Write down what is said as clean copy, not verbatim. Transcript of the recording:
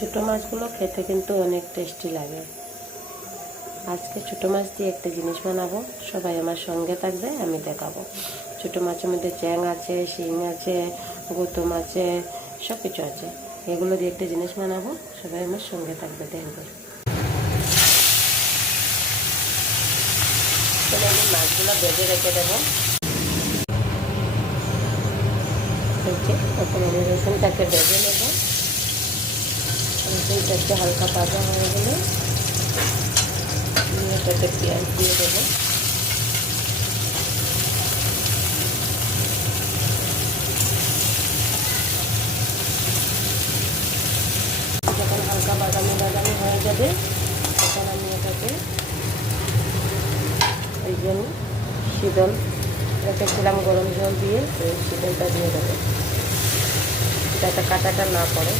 ছোটো মাছগুলো খেতে কিন্তু অনেক টেস্টি লাগে। আজকে ছোটো মাছ দিয়ে একটা জিনিস বানাবো, সবাই আমার সঙ্গে থাকবে, আমি দেখাবো। ছোটো মাছের মধ্যে চ্যাং আছে, শিং আছে, গৌতম আছে, সব কিছু আছে। এগুলো দিয়ে একটা জিনিস বানাবো, সবাই আমার সঙ্গে থাকবে, দেখবে। তাহলে আমি মাছগুলো ভেজে রেখে দেবো। এখন আমি রসুনটাকে ভেজে নেব। রসুনটা একটু হালকা ভাজা হয়ে গেলে এটাতে পেঁয়াজ দিয়ে দেবো। যখন হালকা বাদামি বাদামি হয়ে যাবে তখন আমি এটাকে এই জন্য শীতল রেখেছিলাম গরম জল দিয়ে, ওই শীতলটা দিয়ে দেবো যাতে কাঁটাটা না পড়ে।